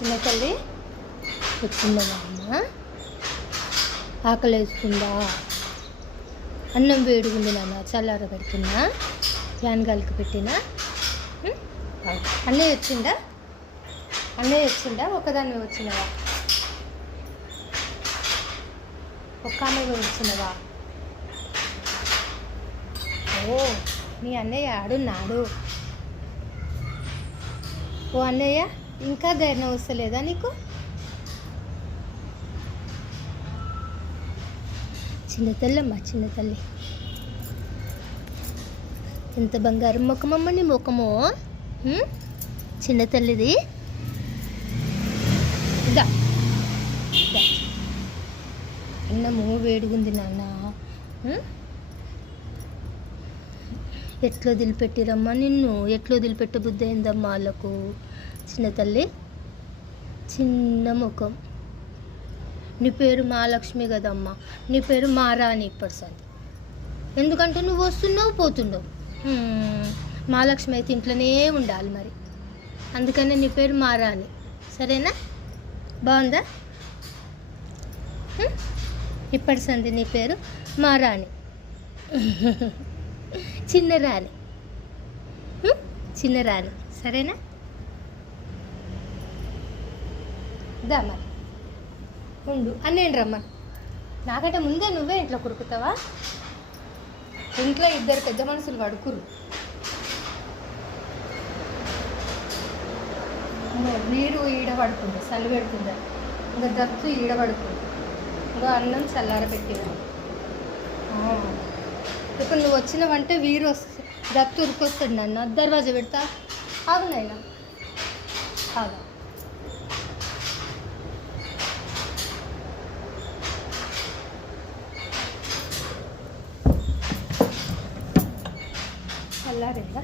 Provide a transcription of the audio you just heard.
చిన్న తల్లి వచ్చిందా అమ్మ? ఆకలి వేస్తుందా? అన్నం వేడిగుంది నాన్న, చల్లార పెడుతున్నా, ఫ్యాన్ గాలికి పెట్టినా. అన్నయ్య వచ్చిందా? అన్నయ్య వచ్చిందా? ఒకదాన్ని వచ్చినవా? ఒక్క అన్నయ్య వచ్చినవా? ఓ, మీ అన్నయ్య ఆడున్నాడు. ఓ అన్నయ్య, ఇంకా ధైర్యం వస్తలేదా నీకు? చిన్న తల్లమ్మ, చిన్న తల్లి, ఎంత బంగారం ముఖమమ్మ నీ ముఖము. చిన్న తల్లిది. ఇదా అన్నము వేడిగుంది నాన్న. ఎట్లా వదిలిపెట్టిరమ్మా నిన్ను? ఎట్లా వదిలిపెట్ట బుద్ధి అయిందమ్మా వాళ్ళకు? చిన్న తల్లి, చిన్న ముఖం. నీ పేరు మహాలక్ష్మి కదమ్మా, నీ పేరు మారాణి ఇప్పటిసరి. ఎందుకంటే నువ్వు వస్తున్నావు పోతున్నావు. మహాలక్ష్మి అయితే ఇంట్లోనే ఉండాలి మరి, అందుకనే నీ పేరు మారాణి. సరేనా? బాగుందా? ఇప్పటి సంది నీ పేరు మారాణి. చిన్నరాణి, చిన్నరాణి. సరేనా? దా మరి ఉండు. అన్నేంటి రమ్మా, నాకంటే ముందే నువ్వే ఇంట్లో కురుకుతావా? ఇంట్లో ఇద్దరు పెద్ద మనుషులు పడుకురు. వీడు ఈడ పడుకుంది, చల్లి పెడుతుందా? ఇంకా దత్తు ఈడ పడుకుంది. ఇంకా అన్నం చల్లార పెట్టేదా? ఇప్పుడు నువ్వు వచ్చినవంటే వీరు వస్తే దత్తు ఉరికొస్తాడు. నన్ను దర్వాజా పెడతా. ఆగునైనా ఆగా. చల్లారిందా?